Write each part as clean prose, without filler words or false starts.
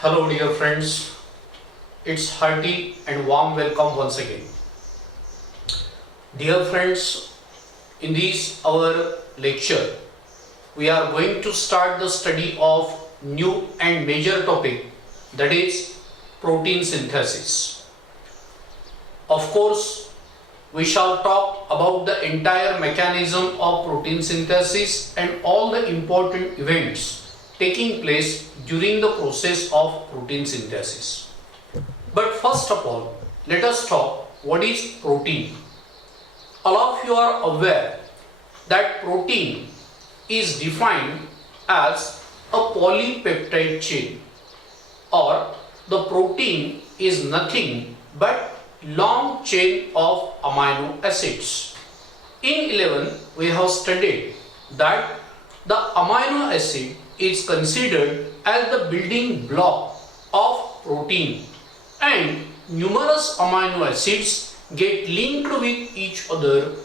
Hello dear friends, it's hearty and warm welcome once again. Dear friends, in this our lecture, we are going to start the study of new and major topic, that is protein synthesis. Of course, we shall talk about the entire mechanism of protein synthesis and all the important events taking place during the process of protein synthesis. But first of all, let us talk what is protein. All of you are aware that protein is defined as a polypeptide chain, or the protein is nothing but long chain of amino acids. In 11 we have studied that the amino acid is considered as the building block of protein, and numerous amino acids get linked with each other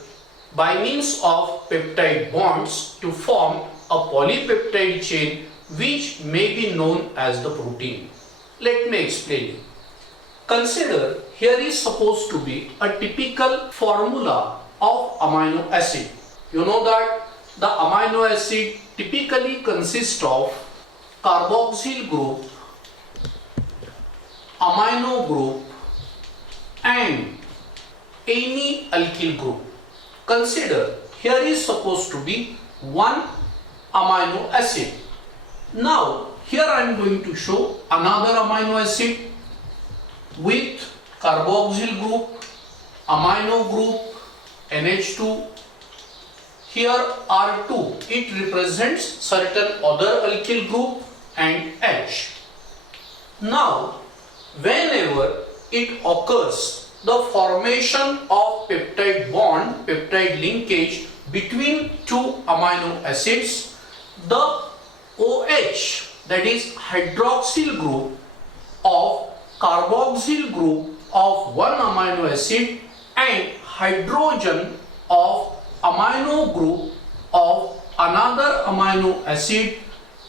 by means of peptide bonds to form a polypeptide chain which may be known as the protein. Let me explain you. Consider here is supposed to be a typical formula of amino acid. You know that the amino acid typically consists of carboxyl group, amino group and any alkyl group. Consider here is supposed to be one amino acid. Now here I am going to show another amino acid with carboxyl group, amino group, NH2. Here R2, it represents certain other alkyl group and H. Now, whenever it occurs, the formation of peptide bond, peptide linkage between two amino acids, the OH, that is hydroxyl group of carboxyl group of one amino acid and hydrogen of amino group of another amino acid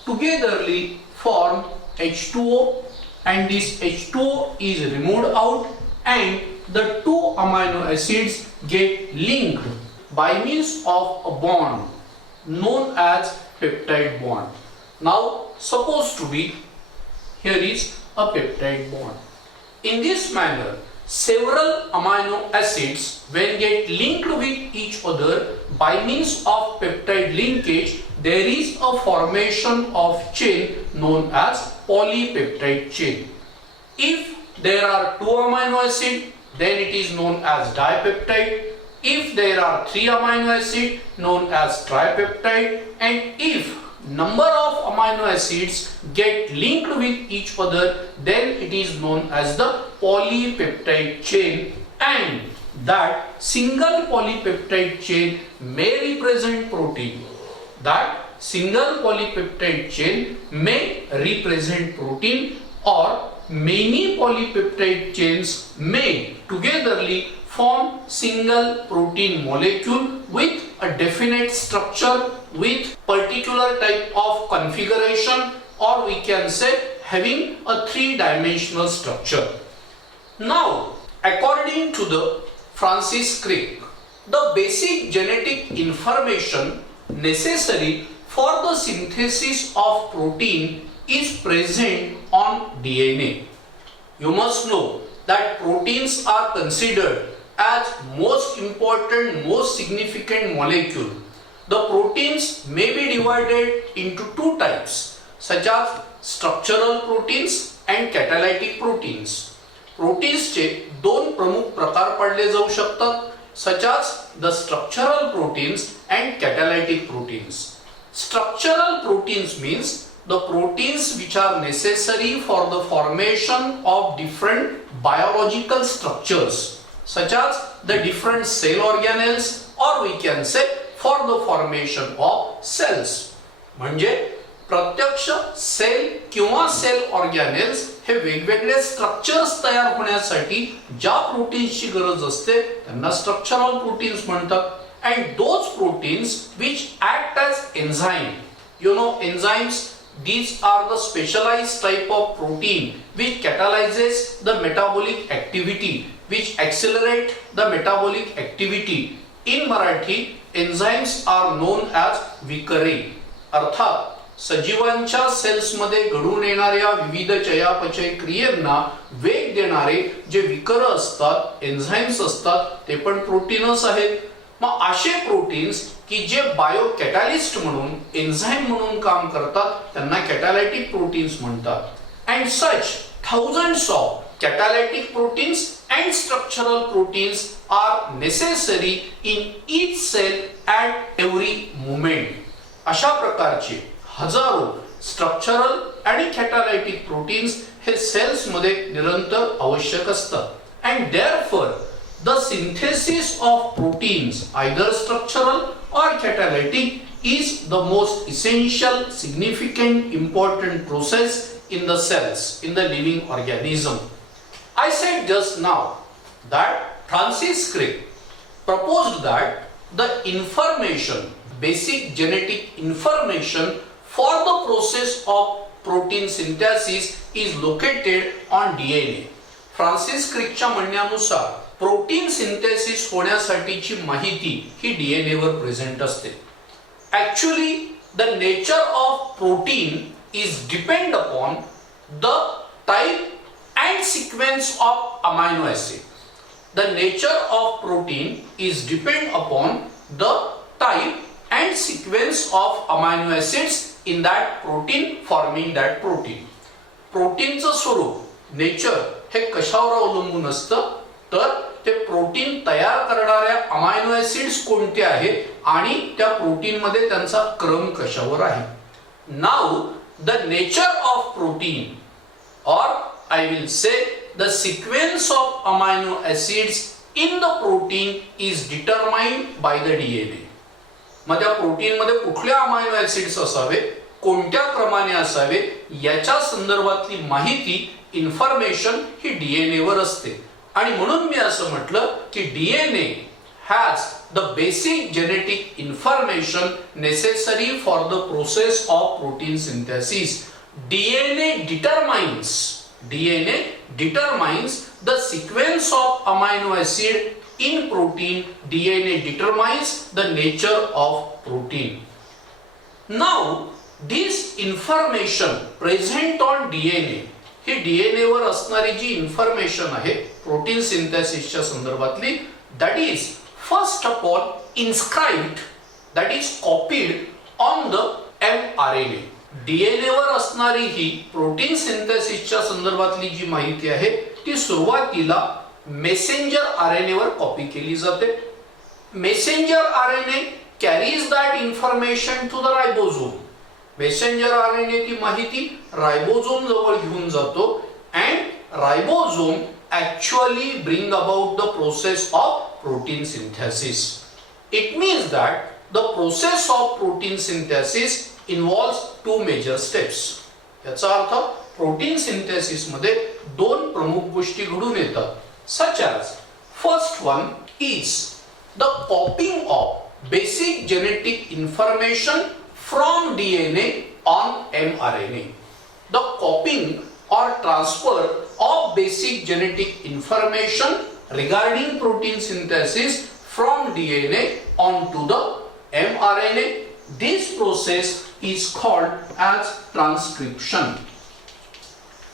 togetherly form H2O, and this H2O is removed out and the two amino acids get linked by means of a bond known as peptide bond. Now supposed to be here is a peptide bond. In this manner, several amino acids, when get linked with each other by means of peptide linkage, there is a formation of chain known as polypeptide chain. If there are two amino acids, then it is known as dipeptide. If there are three amino acids, known as tripeptide. And if number of amino acids get linked with each other, then it is known as the polypeptide chain, and that single polypeptide chain may represent protein. That single polypeptide chain may represent protein, or many polypeptide chains may togetherly form single protein molecule with a definite structure, with particular type of configuration, or we can say having a three-dimensional structure. Now, according to the Francis Crick, the basic genetic information necessary for the synthesis of protein is present on DNA. You must know that proteins are considered as most important, most significant molecule. The proteins may be divided into two types, such as structural proteins and catalytic proteins. प्रोटीन्सचे दोन प्रमुख प्रकार पडले जाऊ शकतात, such as the structural proteins and catalytic proteins. Structural proteins means the proteins which are necessary for the formation of different biological structures, such as the different cell organelles, or we can say for the formation of cells. म्हणजे प्रत्यक्ष cell किंवा cell ऑर्गॅनेल्स हे वेगवेगळे structures तयार होण्यासाठी ज्या प्रोटीन्सची गरज असते त्यांना स्ट्रक्चरल प्रोटीन्स म्हणतात. And those proteins which act as enzyme, you know enzymes these are the specialized type of protein which catalyzes the metabolic activity, which accelerate the metabolic activity. In Marathi, enzymes are known as विकरे. अर्थात सजीवांच्या सेल्समध्ये घडून येणाऱ्या विविध चयापचय क्रियांना वेग देणारे जे vicar असतात, enzymes असतात, ते पण प्रोटीनच आहेत. मग असे प्रोटीन्स की जे बायो कॅटॅलिस्ट म्हणून, एन्झाइम म्हणून काम करतात, त्यांना कॅटॅलायटिक प्रोटीन्स म्हणतात. And such thousands of catalytic proteins and structural proteins are necessary in each cell at every moment. अशा प्रकारचे हजारो स्ट्रक्चरल आणि कॅटॅलायटिक प्रोटीन्स हे सेल्स मध्ये निरंतर आवश्यक असतात. And therefore the synthesis of proteins either structural or catalytic is the most essential, significant, important process in the cells, in the living organism. I said just now that Francis Crick proposed that the information, basic genetic information for the process of protein synthesis is located on DNA. Francis क्रिकच्या म्हणण्यानुसार protein synthesis होण्यासाठीची माहिती ही DNA वर present असते. Actually, the nature of protein is depend upon the type and sequence of amino acid. The nature of protein is depend upon the type and sequence of amino acids in that protein forming that protein. प्रोटीनचं स्वरूप, nature हे कशावर अवलंबून असतं तर ते protein तयार करणाऱ्या amino acids कोणते आहेत आणि त्या प्रोटीन मध्ये त्यांचा क्रम कशावर आहे. Now the nature of protein or I will say the sequence of amino acids in the protein is determined by the DNA. मध्ये प्रोटीन मध्ये कुठले अमायनो ऍसिड्स असावे, कोणत्या क्रमाने असावे याच्या संदर्भातली माहिती, इन्फॉर्मेशन ही डीएनए वर असते. आणि म्हणून मी असं म्हटलं की DNA has the basic genetic information necessary for the process of protein synthesis. DNA determines the sequence of amino acid in protein. DNA determines the nature of protein. Now this information present on DNA, ही DNA वर असणारी जी information आहे protein सिंथेसिसच्या संदर्भातली, that is first of all inscribed, that is copied on the mRNA. DNA वर असणारी ही protein सिंथेसिसच्या संदर्भातली जी माहिती आहे ती सुरुवातीला मेसेंजर आरएनए वर कॉपी केली जाते. Messenger RNA carries that information to the ribosome. Messenger RNA ती माहिती रायबोसोम जवळ घेऊन जातो and ribosome actually bring about the process of protein synthesis. It means that the process of protein synthesis involves two major steps. याचा अर्थ protein synthesis मध्ये दोन प्रमुख गोष्टी घडून येतात. Such as first one is the copying of basic genetic information from DNA on mRNA. The copying or transfer of basic genetic information regarding protein synthesis from DNA onto the mRNA. This process is called as transcription.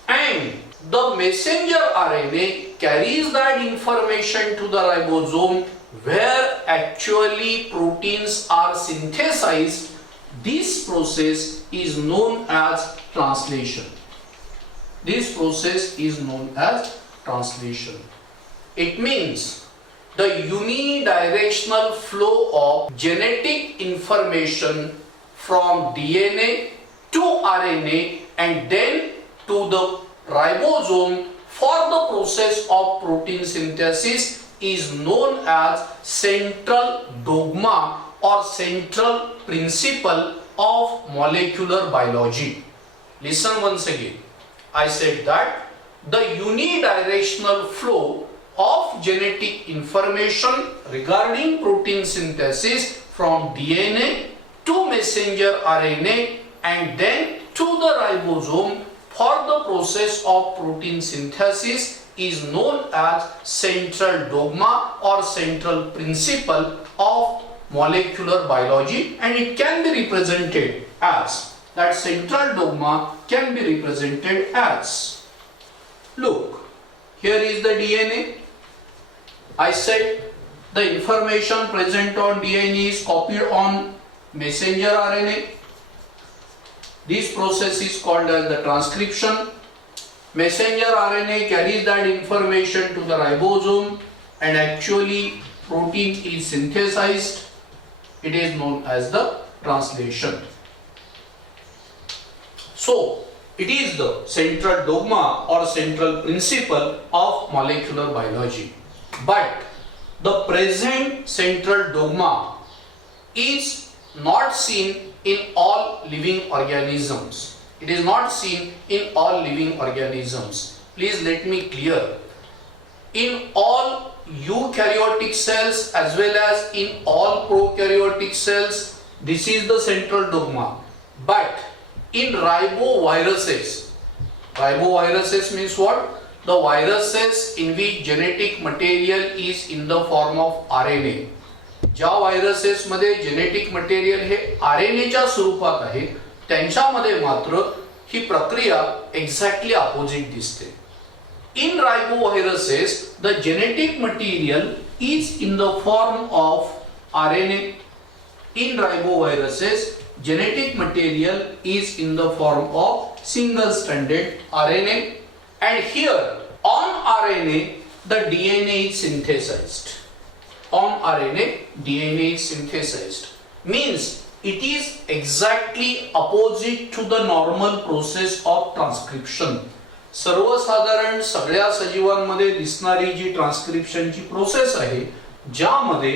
And the messenger RNA carries that information to the ribosome where actually proteins are synthesized. This process is known as translation. This process is known as translation. It means the unidirectional flow of genetic information from DNA to RNA and then to the ribosome for the process of protein synthesis is known as central dogma or central principle of molecular biology. Listen once again. I said that the unidirectional flow of genetic information regarding protein synthesis from DNA to messenger RNA and then to the ribosome for the process of protein synthesis is known as central dogma or central principle of molecular biology, and it can be represented as, that central dogma can be represented as, look, here is the DNA. I said the information present on DNA is copied on messenger RNA. This process is called as the transcription. Messenger RNA carries that information to the ribosome and actually protein is synthesized. It is known as the translation. So, it is the central dogma or central principle of molecular biology. But the present central dogma is not seen in all living organisms. It is not seen in all living organisms. Please let me clear. In all eukaryotic cells as well as in all prokaryotic cells, this is the central dogma. But in riboviruses means what? The viruses in which genetic material is in the form of RNA. ज्या viruses मध्ये genetic material हे आरएनएच्या स्वरूपात आहे, त्यांच्यामध्ये मात्र ही प्रक्रिया exactly opposite दिसते. In riboviruses, the genetic material is in the form of RNA. In riboviruses, genetic material is in the form of single-stranded RNA, and here on RNA the DNA is synthesized. On RNA, DNA is synthesized. Means it is exactly opposite to the normal process of transcription. सर्वसाधारण सगळ्या सजीवांमध्ये दिसणारी जी ट्रान्सक्रिप्शनची process आहे, ज्यामध्ये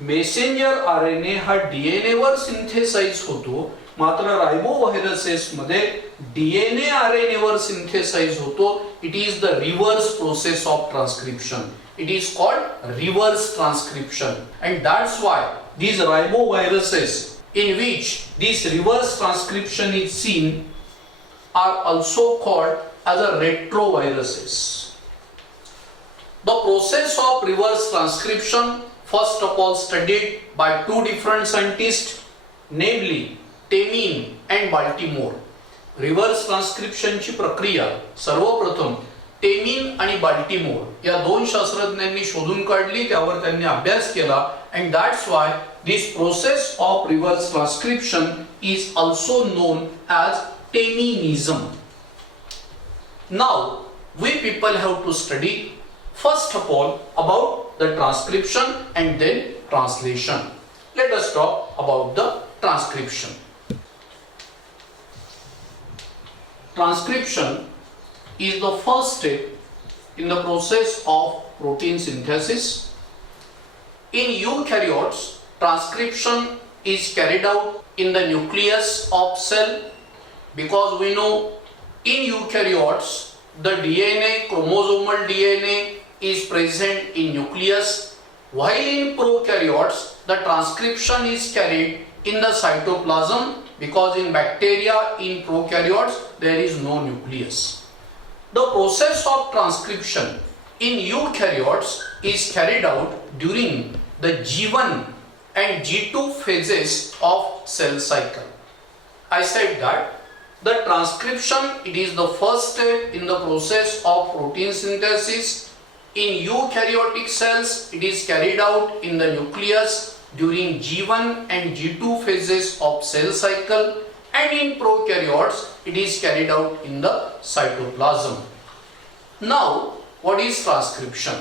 messenger RNA हा DNA वर synthesise होतो, मात्र राइबोव्हायरसेस मध्ये DNA RNA वर synthesise होतो. It is the reverse process of transcription. It is called reverse transcription, and that's why these riboviruses in which this reverse transcription is seen are also called as a retroviruses. The process of reverse transcription first of all studied by two different scientists, namely Temin and Baltimore. Reverse transcription ची प्रक्रिया सर्वप्रथम Temin आणि Baltimore या दोन शास्त्रज्ञांनी शोधून काढली, त्यावर त्यांनी अभ्यास केला, and that's why this process of reverse transcription is also known as Teminism. Now we people have to study first of all about the transcription and then translation. Let us talk about the transcription. Transcription is the first step in the process of protein synthesis. In eukaryotes, transcription is carried out in the nucleus of cell, because we know in eukaryotes the DNA, chromosomal DNA is present in nucleus, while in prokaryotes the transcription is carried in the cytoplasm, because in bacteria, in prokaryotes there is no nucleus. The process of transcription in eukaryotes is carried out during the G1 and G2 phases of cell cycle. I said that the transcription, it is the first step in the process of protein synthesis. In eukaryotic cells, it is carried out in the nucleus during G1 and G2 phases of cell cycle, and in prokaryotes it is carried out in the cytoplasm. Now, what is transcription?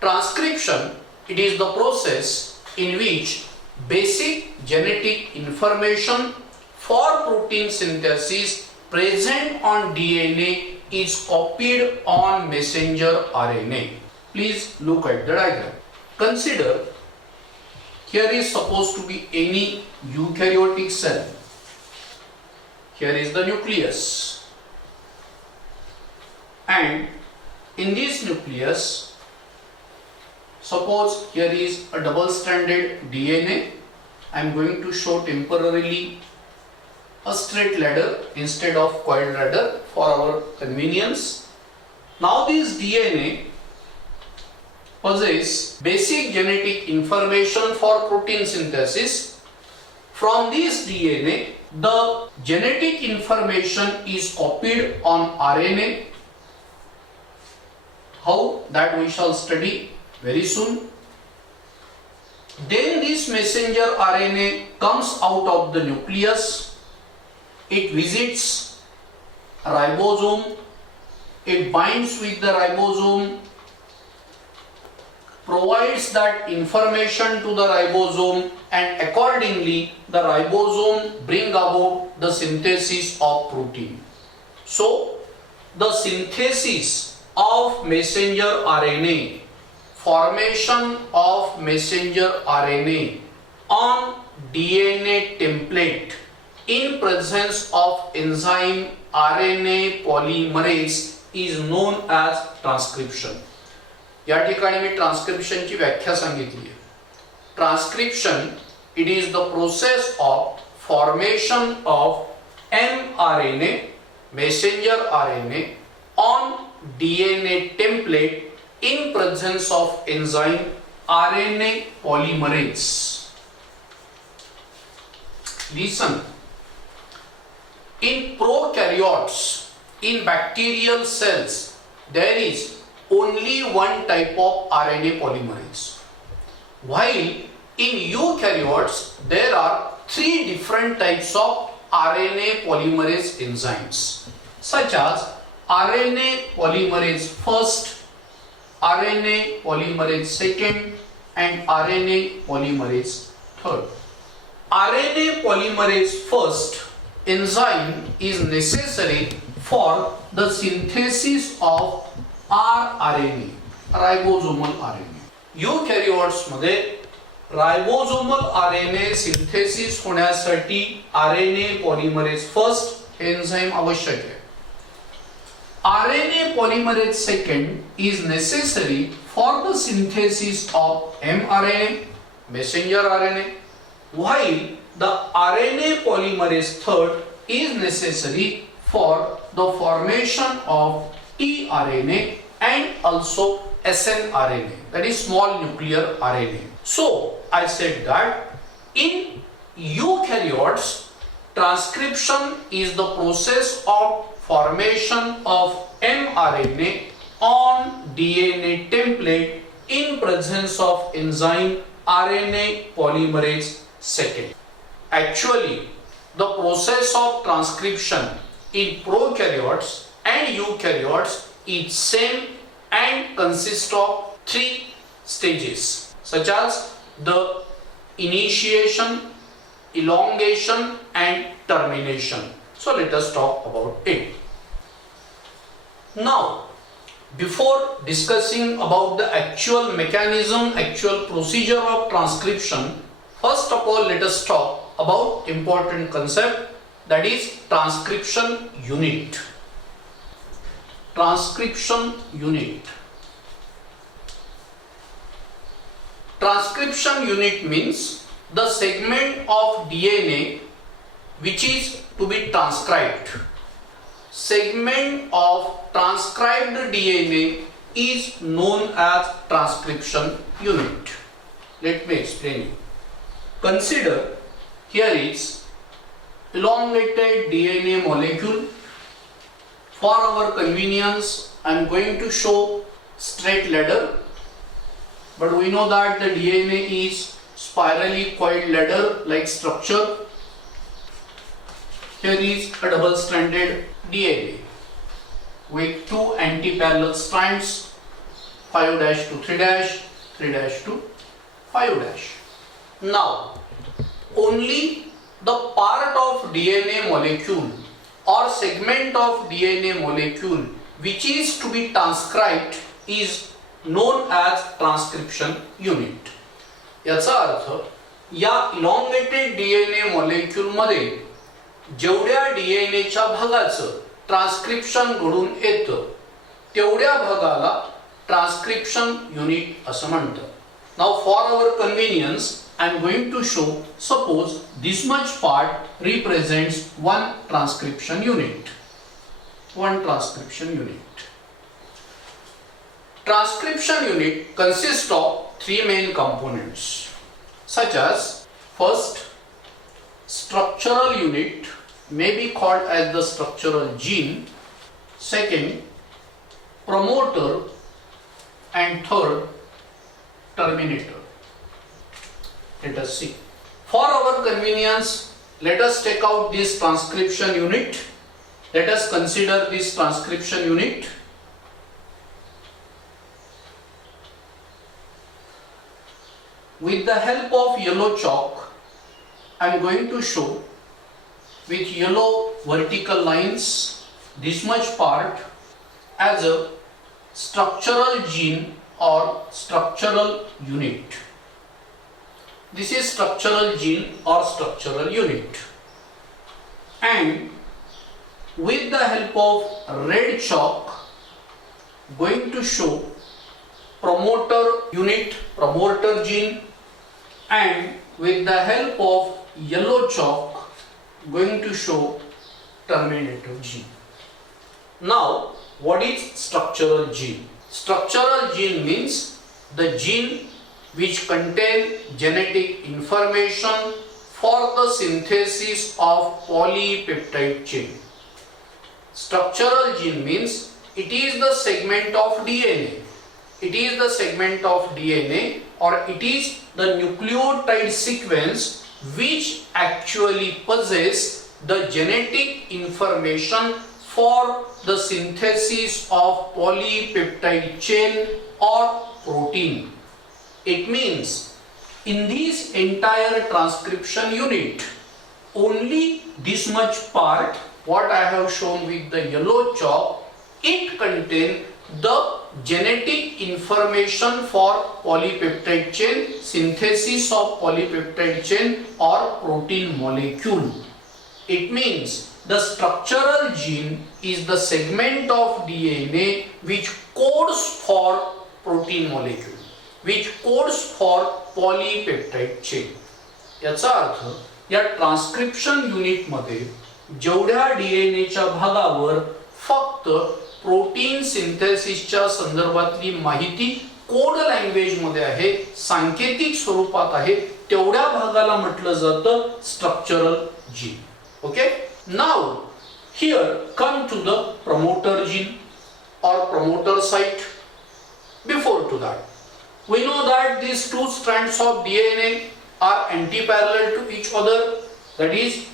Transcription, it is the process in which basic genetic information for protein synthesis present on DNA is copied on messenger RNA. Please look at the diagram. Consider, here is supposed to be any eukaryotic cell. Here is the nucleus, and in this nucleus, suppose here is a double stranded DNA. I am going to show temporarily a straight ladder instead of coiled ladder for our convenience. Now this DNA possess basic genetic information for protein synthesis. From this DNA, the genetic information is copied on RNA. How? That we shall study very soon. Then this messenger RNA comes out of the nucleus. It visits ribosome. It binds with the ribosome, provides that information to the ribosome, and accordingly the ribosome bring about the synthesis of protein. So the synthesis of messenger RNA, formation of messenger RNA on DNA template in presence of enzyme RNA polymerase is known as transcription. या ठिकाणी मी transcription ची व्याख्या सांगितली आहे. Transcription it is the process of formation of mRNA messenger RNA on DNA template in presence of enzyme RNA polymerase. Listen, in prokaryotes, in bacterial cells, there is only one type of RNA polymerase, while in eukaryotes there are three different types of RNA polymerase enzymes, such as RNA polymerase first, RNA polymerase second, and RNA polymerase third. RNA polymerase first enzyme is necessary for the synthesis of rRNA, ribosomal RNA. Eukaryotes मध्ये ribosomal RNA synthesis होण्यासाठी RNA polymerase first enzyme आवश्यक आहे. RNA polymerase second is necessary for the synthesis of mRNA, messenger RNA, while the RNA polymerase third is necessary for the formation of tRNA and also snRNA, that is small nuclear RNA. So I said that in eukaryotes, transcription is the process of formation of mRNA on DNA template in presence of enzyme RNA polymerase second. Actually, the process of transcription in prokaryotes and eukaryotes is same and consists of three stages, such as the initiation, elongation, and termination. So let us talk about it. Now, before discussing about the actual mechanism, actual procedure of transcription, first of all let us talk about important concept, that is transcription unit. Transcription unit. Transcription unit means the segment of DNA which is to be transcribed. Segment of transcribed DNA is known as transcription unit. Let me explain you. Consider here is elongated DNA molecule. For our convenience, I am going to show straight ladder, but we know that the DNA is spirally coiled ladder like structure. Here is a double stranded DNA with two anti-parallel strands, 5' to 3', 3' to 5'. Now, only the part of DNA molecule or segment of DNA molecule which is to be transcribed is known as transcription unit. याचा अर्थ या elongated DNA molecule मध्ये जेवढ्या DNA च्या भागाचं transcription घडून येतं तेवढ्या भागाला transcription unit असं म्हणतात. Now for our convenience, I am going to show, suppose this much part represents one transcription unit. One transcription unit. Transcription unit consists of three main components, such as first, structural unit may be called as the structural gene, second, promoter, and third, terminator. Let us see. For our convenience, let us take out this transcription unit. Let us consider this transcription unit. With the help of yellow chalk, I am going to show with yellow vertical lines this much part as a structural gene or structural unit. This is structural gene or structural unit. And with the help of red chalk, going to show promoter unit, promoter gene, and with the help of yellow chalk, going to show terminator gene. Now, what is structural gene? Structural gene means the gene which contain genetic information for the synthesis of polypeptide chain. Structural gene means it is the segment of DNA. It is the segment of DNA, or it is the nucleotide sequence which actually possess the genetic information for the synthesis of polypeptide chain or protein. It means in this entire transcription unit, only this much part, what I have shown with the yellow chalk, it contains the genetic information for polypeptide chain, synthesis of polypeptide chain or protein molecule. It means the structural gene is the segment of DNA which codes for protein molecule, which codes for polypeptide chain. याचा अर्थ या transcription unit मध्ये जेवढ्या डीएनएच्या भागावर फक्त protein सिंथेसिसच्या संदर्भातली माहिती code language मध्ये आहे, सांकेतिक स्वरूपात आहे, तेवढ्या भागाला म्हटलं जातं structural gene. Okay, now here come to the promoter gene or promoter site. Before to that, we know that these two strands of DNA are antiparallel to each other. That is,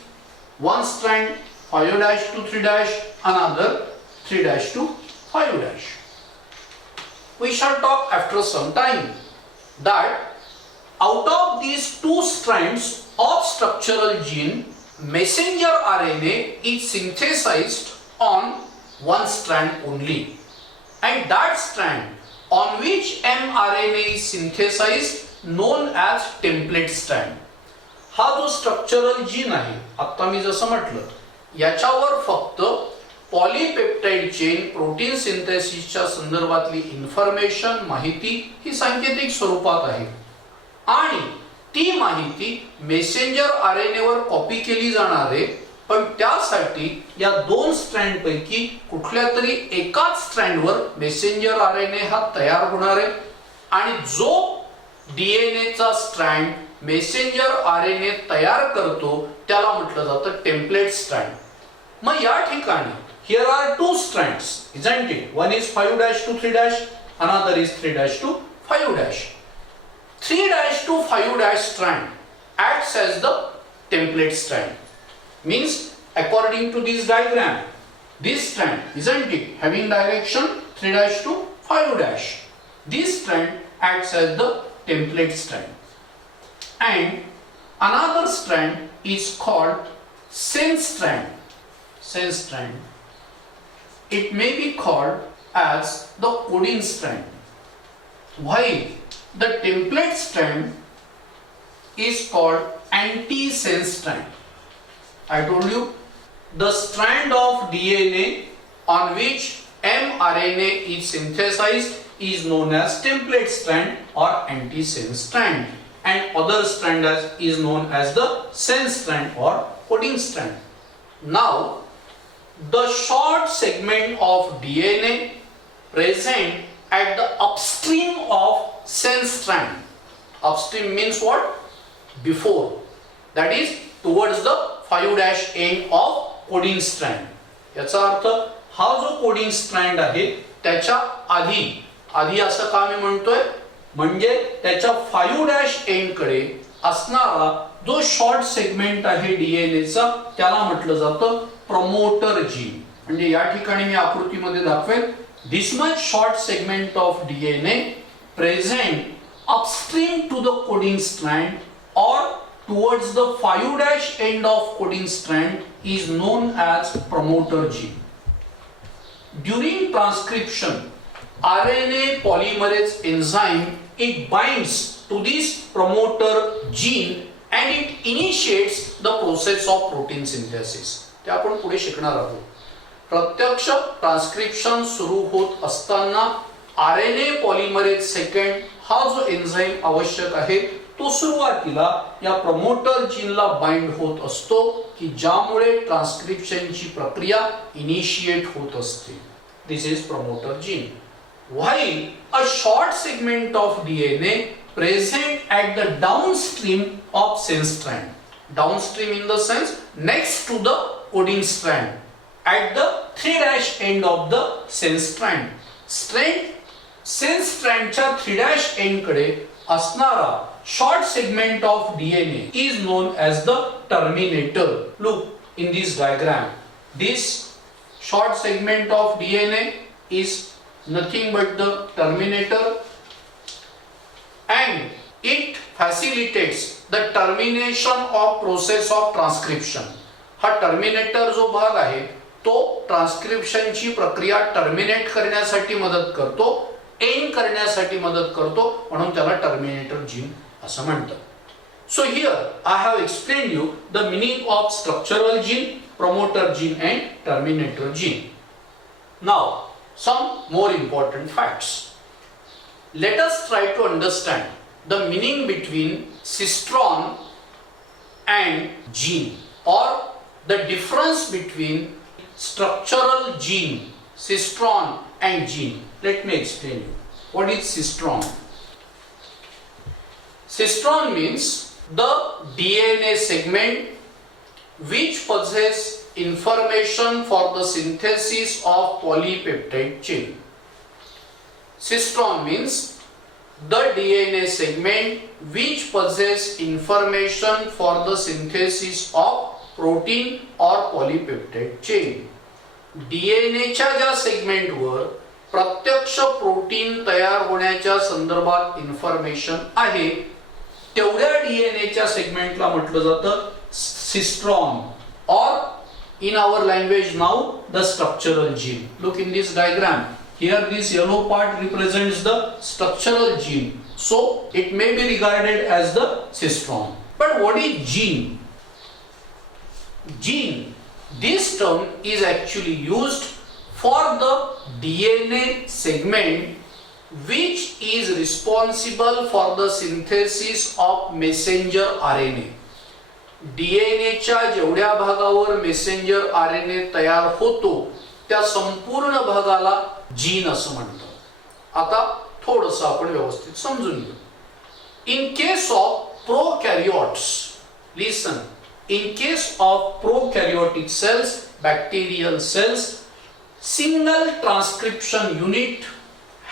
one strand 5' to 3', another 3' to 5'. We shall talk after some time that out of these two strands of structural gene, messenger RNA is synthesized on one strand only, and that strand on which mRNA is synthesized known as template strand. हा जो structural gene आहे, आता मी जसं म्हटलं, याच्यावर फक्त polypeptide chain protein सिंथेसिसच्या संदर्भातली information, माहिती ही सांकेतिक स्वरूपात आहे आणि ती माहिती मेसेंजर आरएनए वर कॉपी केली जाणार आहे. पण त्यासाठी या दोन स्ट्रँड पैकी कुठल्या तरी एकाच स्ट्रँडवर मेसेंजर आरएनए हा तयार होणार आहे आणि जो डीएनए चा स्ट्रँड मेसेंजर आरएनए तयार करतो त्याला म्हटलं जातं टेम्पलेट स्ट्रँड. मग या ठिकाणी here are two strands, isn't it? One is 5' to 3', another is 3' to 5'. 3' to 5' strand acts as the template strand. Means according to this diagram, this strand, isn't it, having direction 3' to 5'. This strand acts as the template strand. And another strand is called sense strand. Sense strand. It may be called as the coding strand. While the template strand is called anti-sense strand. I told you the strand of DNA on which mRNA is synthesized is known as template strand or anti-sense strand. and other strand is known as the sense strand or coding strand. Now, the short segment of DNA present at the upstream of sense strand. Upstream means what? Before. That is towards the 5' end of coding strand. याचा अर्थ हा जो coding strand आहे त्याच्या आधी असं का मी म्हणतोय म्हणजे त्याच्या 5' एंड कडे असणारा जो शॉर्ट सेगमेंट आहे डीएनए चा त्याला म्हटलं जातं प्रमोटर जीन. म्हणजे या ठिकाणी मी आकृतीमध्ये दाखवेन this much short segment of DNA present upstream to the coding strand or towards the 5' end of coding strand is known as promoter gene. During transcription, RNA polymerase enzyme it binds to this promoter gene and it initiates the process of protein synthesis. ते आपण पुढे शिकणार आहोत. प्रत्यक्ष transcription सुरू होत असताना RNA polymerase second हा जो एन्झाइम आवश्यक आहे तो सुरुवातीला या प्रमोटर जीनला बाइंड होत असतो की ज्यामुळे ट्रान्सक्रिप्शनची प्रक्रिया इनिशिएट होत असते. This is promoter gene. While a short segment of DNA present at the downstream of sense strand. Downstream in the sense next to the coding strand at the 3' end of the sense strand. Sense स्ट्रँडच्या 3' end कडे असणारा short segment of DNA is known as the terminator. Look in this diagram. This short segment of DNA is nothing but the terminator and it facilitates the termination of process of transcription. हा terminator जो भाग आहे तो transcription ची प्रक्रिया terminate करण्यासाठी मदत करतो, एंड करण्यासाठी मदत करतो, म्हणून त्याला टर्मिनेटर जीन असं म्हणतात. So here I have explained you the meaning of structural gene, promoter gene and terminator gene. Now some more important facts. Let us try to understand the meaning between cistron and gene or the difference between structural gene, cistron and gene. Let me explain you. What is cistron? Cistron means the DNA segment which possess information for the synthesis of polypeptide chain. Cistron means the DNA segment which possess information for the synthesis of protein or polypeptide chain. DNA च्या ज्या सेगमेंटवर प्रत्यक्ष protein तयार होण्याच्या संदर्भात information आहे तेवढ्या डीएनएच्या सेगमेंटला म्हटलं जातं cistron or in our language now the structural gene. Look in this diagram. Here this yellow part represents the structural gene. So it may be regarded as the cistron. But what is gene? Gene, this term is actually used for the DNA segment which is responsible for the synthesis of messenger RNA. DNA च्या जेवढ्या भागावर messenger RNA तयार होतो त्या संपूर्ण भागाला gene असं म्हणतात. आता थोडंसं आपण व्यवस्थित समजून घेऊ. In case of prokaryotes, listen, in case of prokaryotic cells, bacterial cells, single transcription unit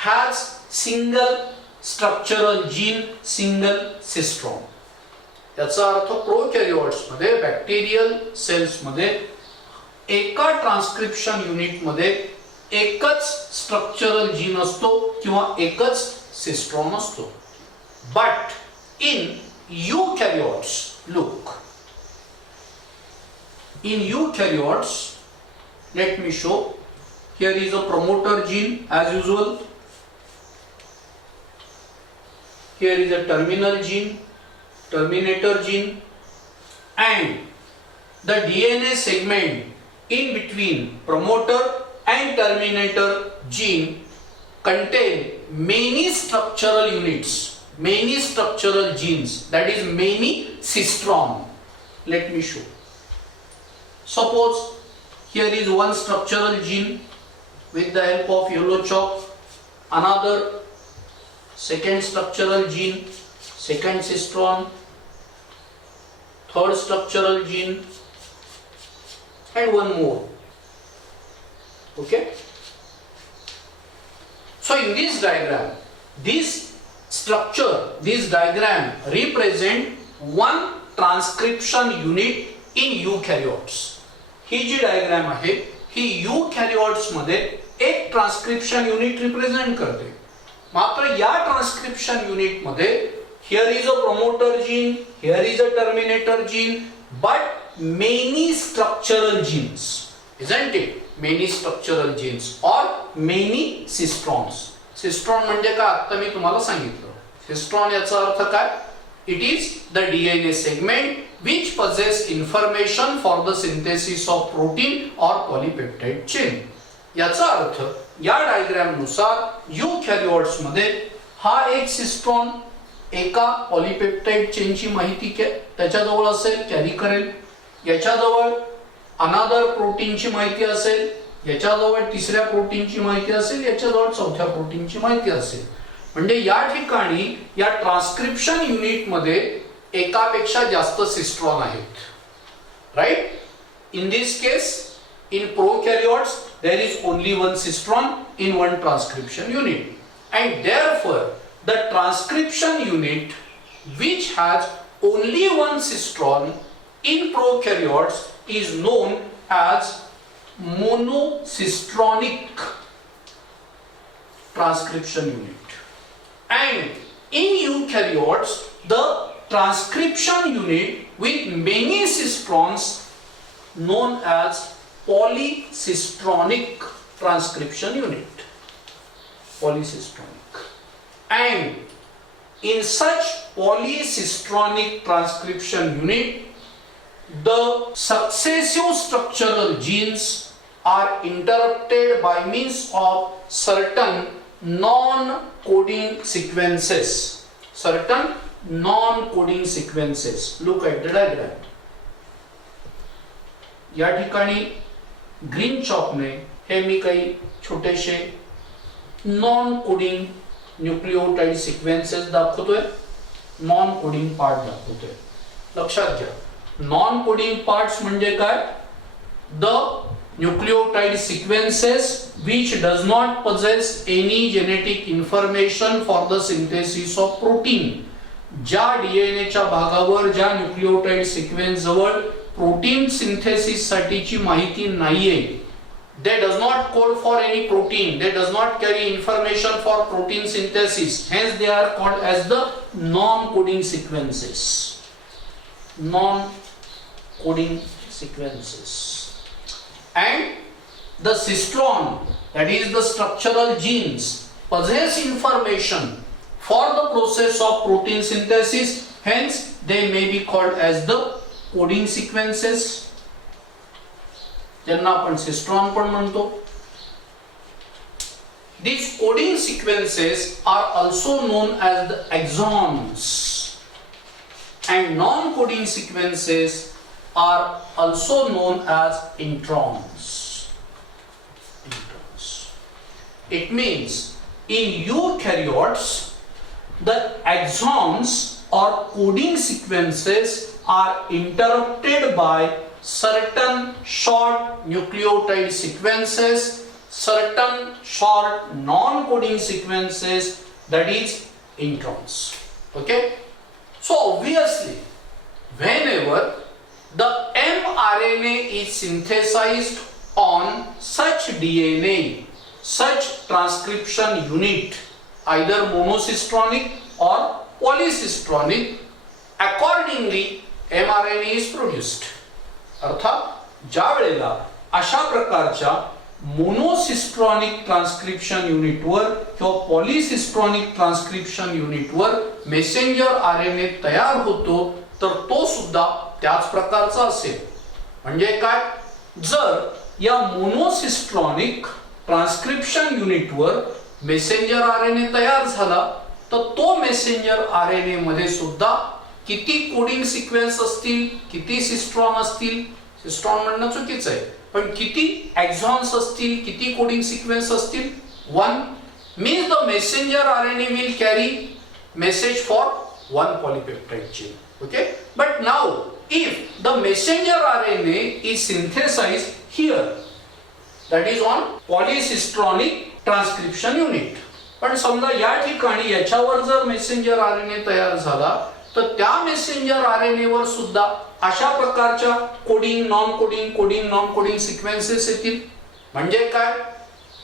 has single structural gene, single cistron. याचा अर्थ प्रोकॅरियोट्स मध्ये, बॅक्टेरियल सेल्स मध्ये एका ट्रान्सक्रिप्शन युनिट मध्ये एकच स्ट्रक्चरल जीन असतो किंवा एकच सिस्ट्रॉन असतो. But in eukaryotes, look in eukaryotes, let me show. Here is a promoter gene as usual. Here is a terminal gene, terminator gene, and the DNA segment in between promoter and terminator gene contain many structural units. many structural genes, that is many cistron. Let me show. Suppose here is one structural gene with the help of yellow chalk, another second structural gene, second cistron, third structural gene, and one more. Okay? So in this diagram, this structure, this diagram represent one transcription unit in eukaryotes. ही जी diagram आहे ही यूकॅरियोट्स मध्ये एक transcription unit represent करते. मात्र या transcription unit मध्ये here is a promoter gene, here is a terminator gene, but many structural genes, isn't it? Many structural genes or many cistrons. Cistron म्हणजे काय आता मी तुम्हाला सांगितलं. Cistron याचा अर्थ काय? It is the DNA segment which possess information for the synthesis of protein or polypeptide chain. याचा अर्थ या diagram नुसार यूकॅरियोट्स मध्ये हा एक सिस्ट्रॉन एका पॉलीपेप्टाइड चेनची माहिती त्याच्याजवळ असेल, कॅरी करेल. याच्याजवळ अनादर प्रोटीनची माहिती असेल, याच्याजवळ तिसऱ्या प्रोटीनची माहिती असेल, याच्याजवळ चौथ्या प्रोटीनची माहिती असेल. म्हणजे या ठिकाणी या ट्रान्सक्रिप्शन युनिट मध्ये एकापेक्षा जास्त सिस्ट्रॉन आहेत. Right? In this case in prokaryotes there is only one cistron in one transcription unit, and therefore the transcription unit which has only one cistron in prokaryotes is known as monocistronic transcription unit, and in eukaryotes the transcription unit with many cistrons known as polycistronic transcription unit. Polycistronic. And in such polycistronic transcription unit, the successive structural genes are interrupted by means of certain non-coding sequences. Certain non-coding sequences. Look at the diagram. या ठिकाणी green चॉकने हे मी काही छोटेसे non coding nucleotide sequences दाखवतोय, non coding part दाखवतोय. लक्षात घ्या, non coding parts म्हणजे काय? The nucleotide sequences which does not possess any genetic information for the synthesis of protein. ज्या डीएनए च्या भागावर ज्या न्यूक्लियोटाइड सिक्वेन्स जवळ प्रोटीन सिंथेसिस साठीची माहिती नाहीये, they does not code for any protein, they does not carry information for protein synthesis, hence they are called as the non-coding sequences. Non-coding sequences. And the cistron, that is the structural genes, possess information for the process of protein synthesis, hence they may be called as the coding sequences, ज्यांना आपण cistron पण म्हणतो. These coding sequences are also known as the exons, and non-coding sequences are also known as introns. It means in eukaryotes the exons or coding sequences are interrupted by certain short nucleotide sequences, certain short non-coding sequences, that is introns. Okay? So obviously, whenever the mRNA is synthesized on such DNA, such transcription unit, either monocistronic or polycistronic, accordingly mRNA is produced. अर्थात ज्या वेळेला अशा प्रकारच्या monocistronic transcription युनिटवर किंवा polycistronic transcription युनिटवर messenger RNA तयार होतो, तर तो सुद्धा त्याच प्रकारचा असेल. म्हणजे काय? जर या मोनोसिस्ट्रॉनिक ट्रान्सक्रिप्शन युनिटवर मेसेंजर आरएनए तयार झाला, तर तो मेसेंजर आरएनए मध्ये सुद्धा किती कोडिंग सिक्वेन्स असतील, किती सिस्ट्रॉन असतील, सिस्ट्रॉन म्हणणं चुकीचं आहे, पण किती एक्झॉन्स असतील, किती कोडिंग सिक्वेन्स असतील, 1 means the messenger RNA will carry message for one polypeptide chain. Okay, but now if the messenger RNA is synthesized here, that is on polycistronic transcription unit. पण समजा या ठिकाणी याच्यावर जर मेसेंजर आरएनए तयार झाला तर त्या मेसेंजर आरएनए वर सुद्धा अशा प्रकारच्या coding non coding coding non coding sequences येतील. म्हणजे काय,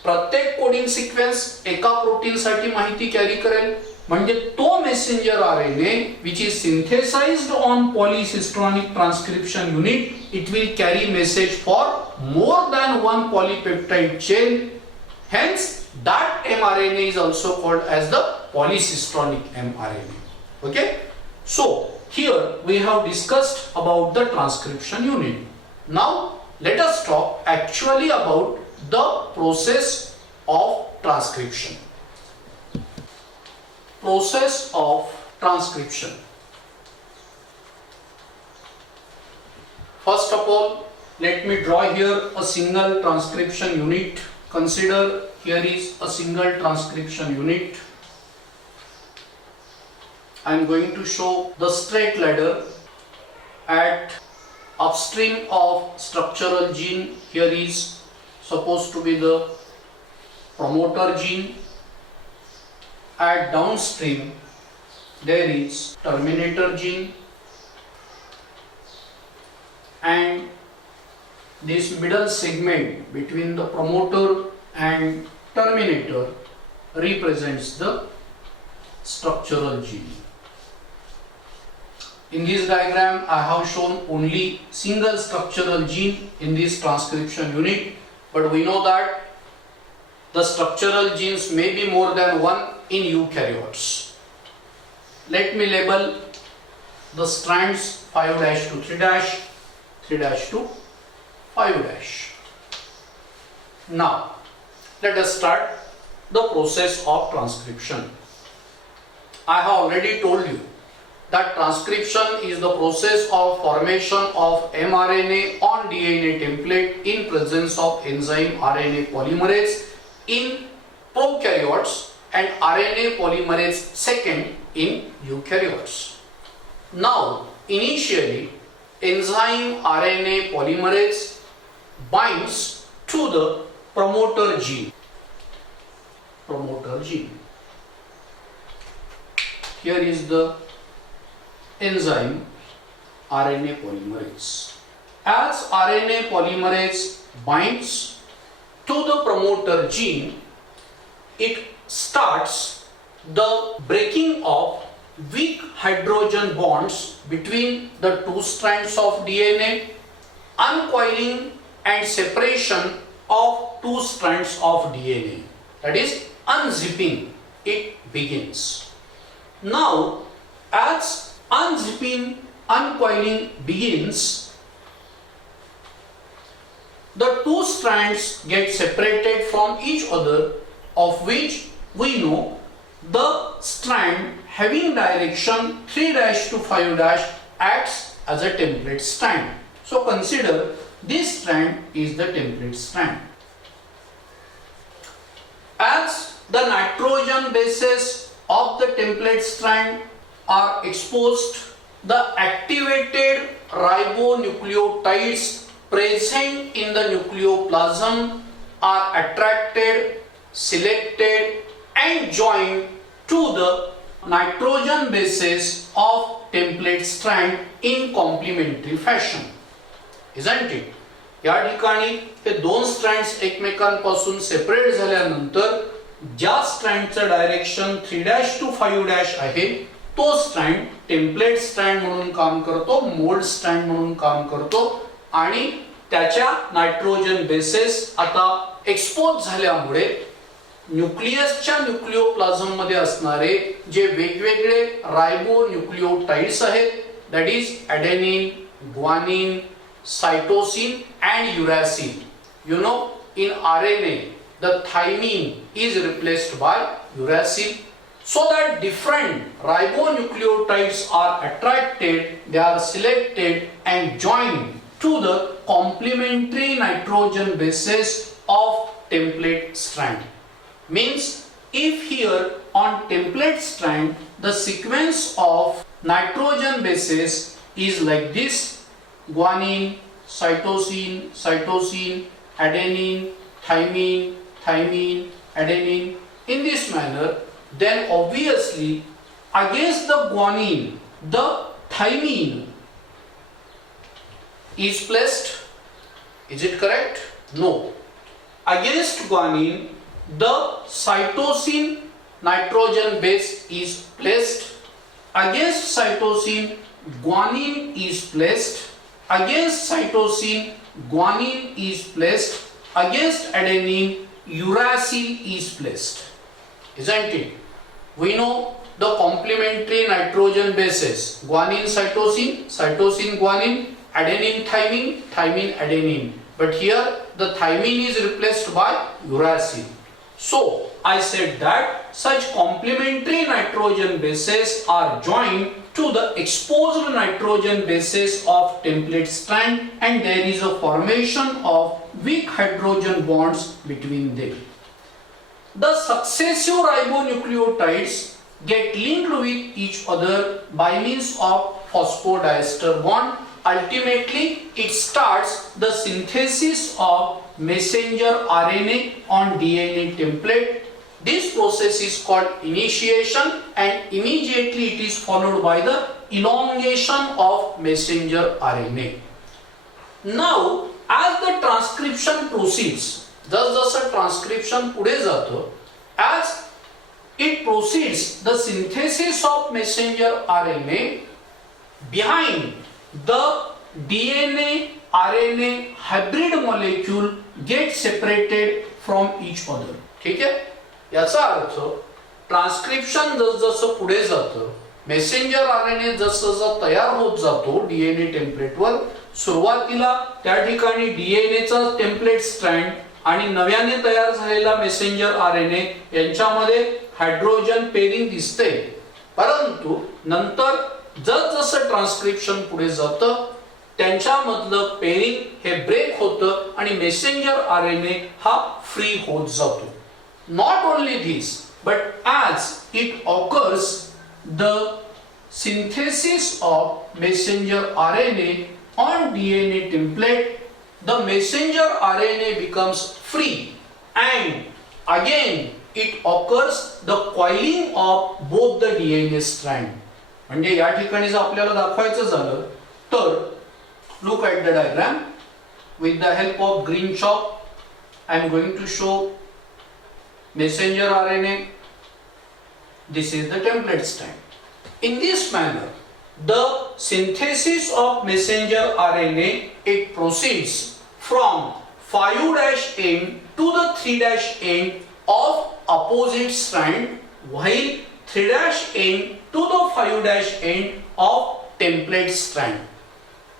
प्रत्येक कोडिंग सिक्वेन्स एका प्रोटीन साठी माहिती कॅरी करेल. म्हणजे तो messenger RNA which is synthesized on polycistronic transcription unit, it will carry message for more than one polypeptide chain. Hence that mRNA is also called as the polycistronic mRNA. Okay, so here we have discussed about the transcription unit. Now let us talk actually about the process of transcription. Process of transcription. First of all, let me draw here a single transcription unit. Consider here is a single transcription unit. I am going to show the straight ladder at upstream of structural gene. Here is supposed to be the promoter gene. At downstream there is terminator gene, and this middle segment between the promoter and terminator represents the structural gene. In this diagram I have shown only single structural gene in this transcription unit, but we know that the structural genes may be more than one in eukaryotes. Let me label the strands 5' to 3', 3' to 5'. Now let us start the process of transcription. I have already told you that transcription is the process of formation of mRNA on DNA template in presence of enzyme RNA polymerase in prokaryotes and RNA polymerase second in eukaryotes. Now initially enzyme RNA polymerase binds to the promoter gene. Here is the enzyme RNA polymerase. As RNA polymerase binds to the promoter gene, it starts the breaking of weak hydrogen bonds between the two strands of DNA, uncoiling and separation of two strands of DNA. That is, unzipping it begins. Now, as unzipping, uncoiling begins, the two strands get separated from each other, of which we know the strand having direction 3' to 5' acts as a template strand. So consider this strand is the template strand. As the nitrogen bases of the template strand are exposed, the activated ribonucleotides present in the nucleoplasm are attracted, selected and joined to the nitrogen bases of template strand in complementary fashion. Isn't it? या ठिकाणी हे दोन strands एकमेकांपासून separate झाल्यानंतर ज्या स्ट्रँडचं direction 3' to 5' आहे तो strand template strand म्हणून काम करतो, मोल्ड स्ट्रँड म्हणून काम करतो आणि त्याच्या नायट्रोजन बेसेस आता एक्सपोज झाल्यामुळे न्यूक्लियसच्या न्यूक्लिओप्लाझम मध्ये असणारे जे वेगवेगळे रायबोन्यूक्लिओटाइड्स आहेत, that is adenine, guanine, cytosine and uracil. You know, in RNA the thymine is replaced by uracil. so that different ribonucleotides are attracted, they are selected and joined to the complementary nitrogen bases of template strand. Means if here on template strand the sequence of nitrogen bases is like this: guanine, cytosine, cytosine, adenine, thymine, thymine, adenine, in this manner, then obviously against the guanine the thymine is placed. Is it correct? No. Against guanine the cytosine nitrogen base is placed. Against cytosine guanine is placed. Against cytosine guanine is placed. Against adenine uracil is placed. Isn't it? We know the complementary nitrogen bases: guanine cytosine, cytosine guanine, adenine thymine, thymine adenine. But here the thymine is replaced by uracil. So I said that such complementary nitrogen bases are joined to the exposed nitrogen bases of template strand, and there is a formation of weak hydrogen bonds between them. The successive ribonucleotides get linked with each other by means of phosphodiester bond. Ultimately, it starts the synthesis of messenger RNA on DNA template. This process is called initiation, and immediately it is followed by the elongation of messenger RNA. Now, as the transcription proceeds, जसं transcription पुढे जातं, as it proceeds, the synthesis of messenger RNA behind the DNA RNA hybrid molecule get separated from each other. ठीक आहे? याचा अर्थ transcription जसं पुढे जातं, messenger RNA जसं तयार होत जातो डीएनए टेम्पलेटवर, सुरुवातीला त्या ठिकाणी डीएनएचा टेम्पलेट स्ट्रँड आणि नव्याने तयार झालेला मेसेंजर आरएनए यांच्यामध्ये हायड्रोजन पेरिंग दिसते. परंतु नंतर जसं ट्रान्सक्रिप्शन पुढे जातं त्यांच्यामधलं पेरिंग हे ब्रेक होतं आणि मेसेंजर आरएनए हा फ्री होत जातो. Not only this, but as it occurs, the synthesis of messenger RNA on DNA template, the messenger RNA becomes free, and again it occurs the coiling of both the DNA strand. म्हणजे या ठिकाणी जर आपल्याला दाखवायचं झालं तर look at the diagram. With the help of green chalk, I am going to show messenger RNA. This is the template strand. In this manner, the synthesis of messenger RNA, it proceeds from 5' end to the 3' end of opposite strand, while 3' end to the 5' end of template strand.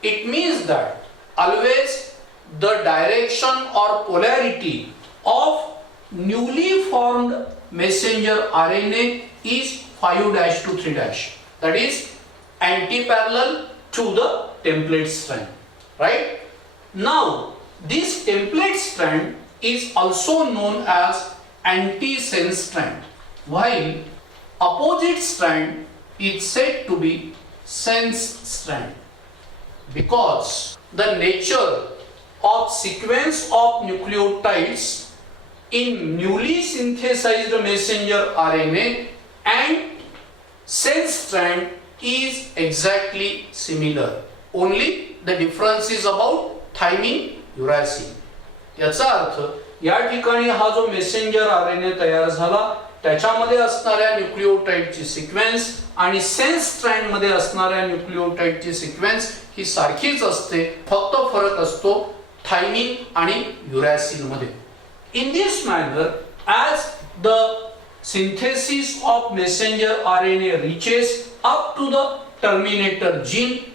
It means that always the direction or polarity of newly formed messenger RNA is 5' to 3'. That is anti-parallel to the template strand. Right? Now, this template strand is also known as anti-sense strand, while opposite strand is said to be sense strand, because the nature of sequence of nucleotides in newly synthesized messenger RNA and sense strand is exactly similar. Only the difference is about thymine, uracil. याचा अर्थ या ठिकाणी हा जो messenger RNA तयार झाला त्याच्यामध्ये असणाऱ्या न्यूक्लिओटाइडची sequence आणि सेन्स स्ट्रँड मध्ये असणाऱ्या न्यूक्लिओटाइडची सिक्वेन्स ही सारखीच असते, फक्त फरक असतो थायमिन आणि युरॅसिल मध्ये. In this manner, as the synthesis of messenger RNA reaches up to the terminator gene,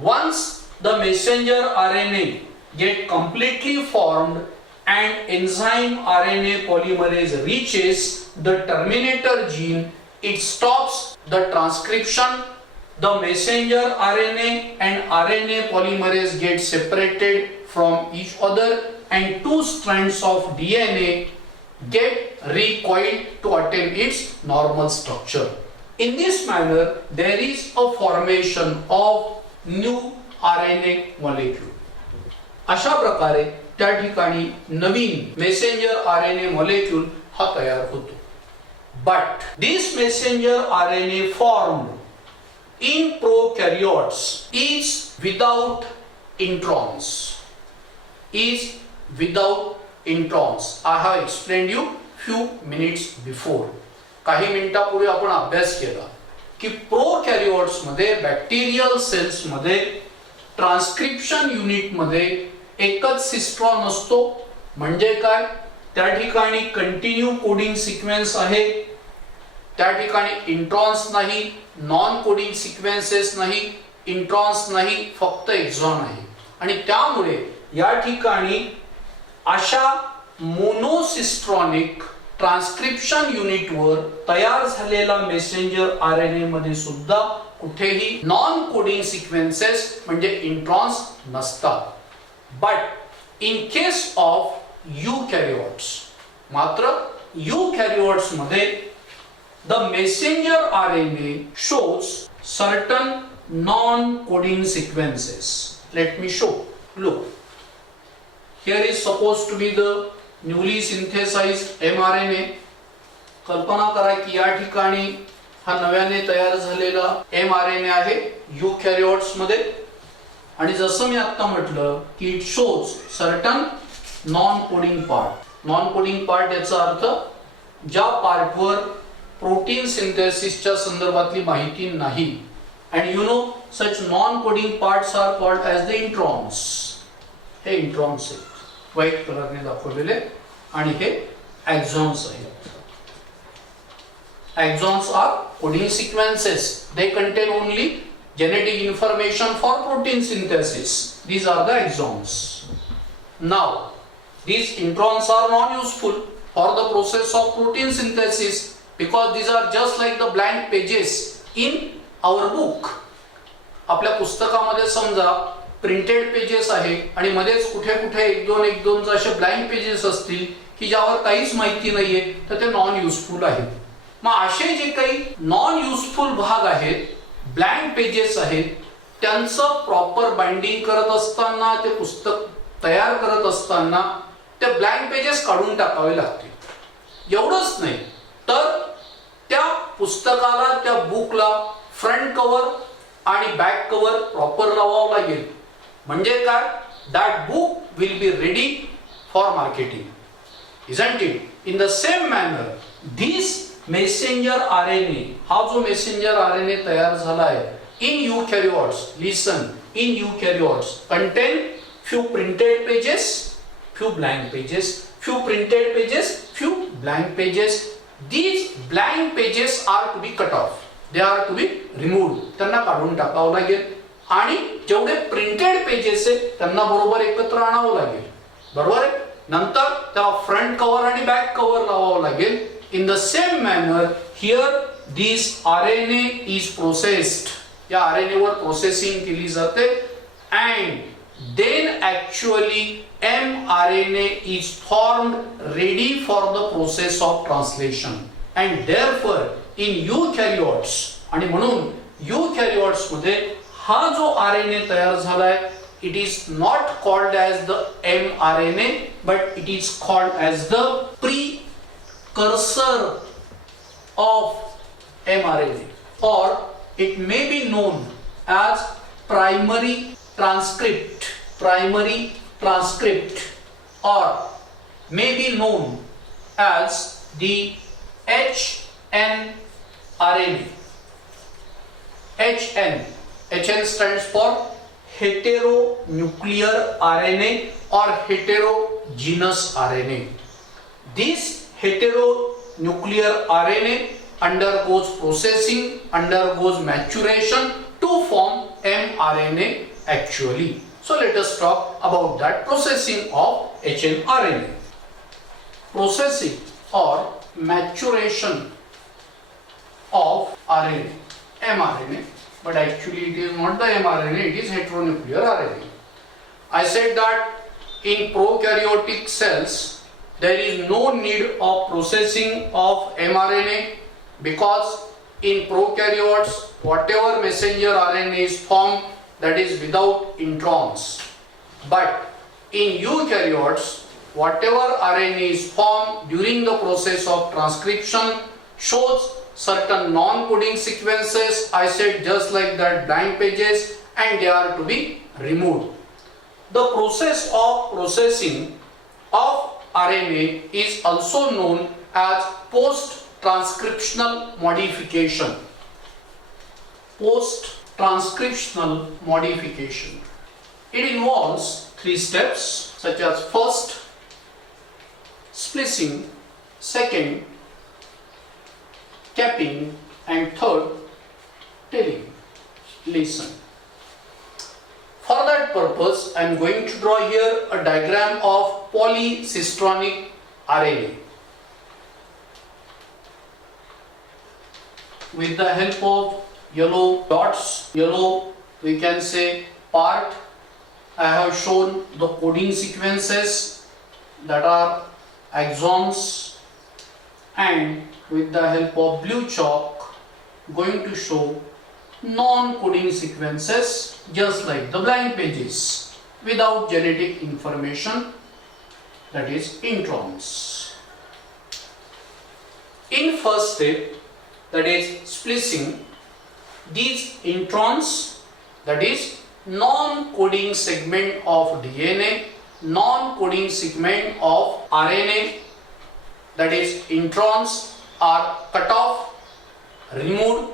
once the messenger RNA get completely formed and enzyme RNA polymerase reaches the terminator gene, it stops the transcription. The messenger RNA and RNA polymerase get separated from each other and two strands of DNA get recoiled to attain its normal structure. In this manner, there is a formation of new RNA molecule. अशा प्रकारे त्या ठिकाणी नवीन messenger RNA molecule हा तयार होतो. But this messenger RNA formed in prokaryotes is without introns. I have explained you few minutes before. काही मिनिटापूर्वी आपण अभ्यास केला की प्रोकॅरियोट्स मध्ये बॅक्टेरियल सेल्स मध्ये ट्रान्सक्रिप्शन युनिट मध्ये एकच सिस्ट्रॉन असतो. म्हणजे काय, त्या ठिकाणी कंटिन्यू कोडिंग सिक्वेन्स आहे, त्या ठिकाणी इंट्रॉन्स नाही, नॉन कोडिंग सिक्वेन्सेस नाही, इंट्रॉन्स नाही, फक्त एक्झॉन आहे. आणि त्यामुळे या ठिकाणी अशा मोनोसिस्ट्रॉनिक ट्रान्सक्रिप्शन युनिटवर तयार झालेला मेसेंजर आरएनए मध्ये सुद्धा कुठेही नॉन कोडिंग सिक्वेन्सेस म्हणजे इंट्रॉन्स नसतात. बट इन केस ऑफ यूकॅरियोट्स, मात्र यूकॅरियोट्स मध्ये the messenger RNA shows certain non coding sequences. Let me show. Look, here is supposed to be the newly synthesized mRNA. कल्पना करा की या ठिकाणी हा नव्याने तयार झालेला mRNA आहे यूकॅरियोट्स मध्ये. आणि जसं मी आता म्हटलं की it shows certain non coding part. Non coding part याचा अर्थ ज्या पार्टवर प्रोटीन सिंथेसिसच्या संदर्भातली माहिती नाही. And you know, such non-coding parts are called as the introns. हे इंट्रॉन्स आहेत, व्हाईट कलरने दाखवलेले, आणि हे एक्झॉन्स आहेत. Exons are coding sequences. They contain only genetic information for protein synthesis. These are the exons. Now, these introns are non-useful for the process of protein synthesis because these are just like the blank pages in our book. आपल्या पुस्तकामध्ये समजा printed pages आहे आणि मध्येच कुठे कुठे एक दोन असे ब्लँक पेजेस असतील की ज्यावर काहीच माहिती नाहीये, तर ते नॉन युजफुल आहेत. मग असे जे काही नॉन युजफुल भाग आहेत, ब्लँक पेजेस आहेत, त्यांचं प्रॉपर बाइंडिंग करत असताना, ते पुस्तक तयार करत असताना ते ब्लँक पेजेस काढून टाकावे लागतील. एवढंच नाही तर त्या पुस्तकाला, त्या बुकला फ्रंट कव्हर आणि बॅक कव्हर प्रॉपर लावावं लागेल. म्हणजे काय, that book will be ready for marketing. Isn't it? In the same manner this messenger RNA, हा जो मेसेंजर आरएनए तयार झाला आहे इन यूकॅरियोट्स, listen, in यूकॅरियोट्स contain few printed pages, few blank pages, few printed pages, few blank pages. These blank pages are to be cut off. They are to be removed. त्यांना काढून टाकावं लागेल आणि जेवढे प्रिंटेड पेजेस आहेत त्यांना बरोबर एकत्र आणावं लागेल. बरोबर आहे? नंतर त्याला फ्रंट कव्हर आणि बॅक कव्हर लावावं लागेल. In the same manner here this RNA is processed. या आरएनए वर प्रोसेसिंग केली जाते and then actually mRNA is formed ready for the process of translation. And therefore in eukaryotes, आणि म्हणून eukaryotes मध्ये हा जो RNA तयार झालाय, it is not called as the mRNA but it is called as the precursor of mRNA, or it may be known as primary transcript, or may be known as the hnRNA. HN stands for heteronuclear RNA or heterogeneous RNA. This heteronuclear RNA undergoes processing, undergoes maturation to form mRNA actually. So let us talk about that processing of hnRNA. processing or maturation of RNA, mRNA, but actually it is not the mRNA, it is heteronuclear RNA. I said that in prokaryotic cells there is no need of processing of mRNA because in prokaryotes whatever messenger RNA is formed, that is without introns. But in eukaryotes whatever RNA is formed during the process of transcription shows certain non-coding sequences, I said just like that blank pages, and they are to be removed. The process of processing of RNA is also known as post-transcriptional modification. Post-transcriptional modification. It involves 3 steps such as first, splicing, second, capping, and third, telling. Listen. For that purpose, I am going to draw here a diagram of polycistronic RNA. With the help of yellow dots, yellow we can say part, I have shown the coding sequences that are exons, and with the help of blue chalk going to show non-coding sequences just like the blank pages without genetic information, that is introns. In first step, that is splicing, these introns, that is non-coding segment of DNA, non-coding segment of RNA, that is introns, are cut off, removed,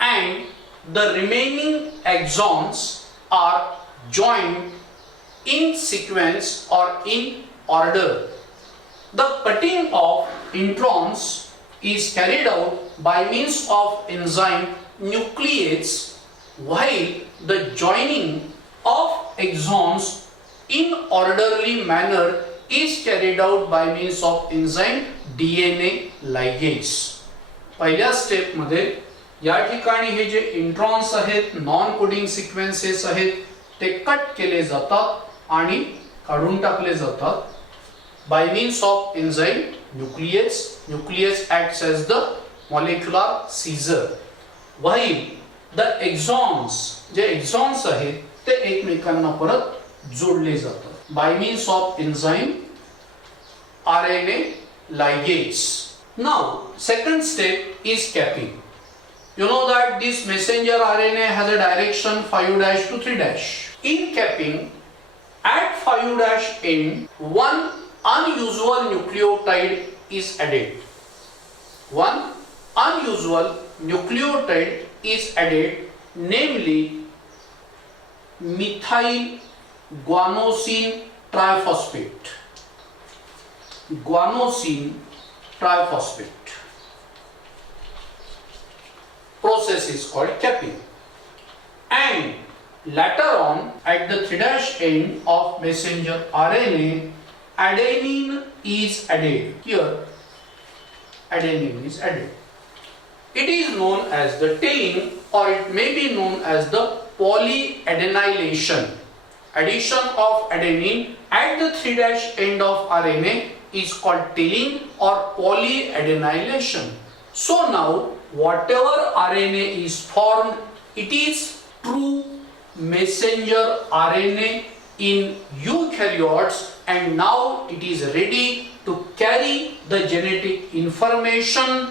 and the remaining exons are joined in sequence or in order. The cutting of introns is carried out by means of enzyme nuclease, while the joining of exons in orderly manner is carried out by means of enzyme DNA ligase. पहिल्या step मध्ये या ठिकाणी हे जे introns आहेत, non coding sequences आहेत, ते cut केले जातात आणि काढून टाकले जातात by means of enzyme nuclease. Nuclease acts as the molecular scissor, while the exons, J exons आहेत ते एकमेकांना परत जोडले जातात by means of enzyme RNA ligase. Now, second step is capping. You know that this messenger RNA has a direction 5' to 3'. In capping, at 5' end, one unusual nucleotide is added. One unusual nucleotide is added, namely methyl guanosine triphosphate. Guanosine triphosphate. Process is called capping. And later on, at the 3' end of messenger RNA, adenine is added. Here, adenine is added. It is known as the tailing, or it may be known as the polyadenylation. Addition of adenine at the 3' end of RNA is called tailing or polyadenylation. So now, whatever RNA is formed, it is true messenger RNA in eukaryotes, and now it is ready to carry the genetic information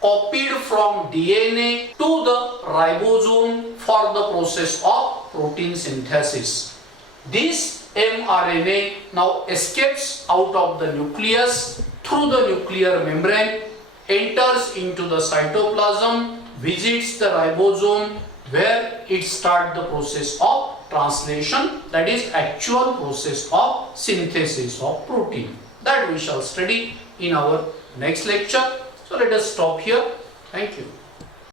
copied from DNA to the ribosome for the process of protein synthesis. This mRNA now escapes out of the nucleus through the nuclear membrane, enters into the cytoplasm, visits the ribosome, where it starts the process of translation, that is actual process of synthesis of protein. That we shall study in our next lecture. So let us stop here. Thank you.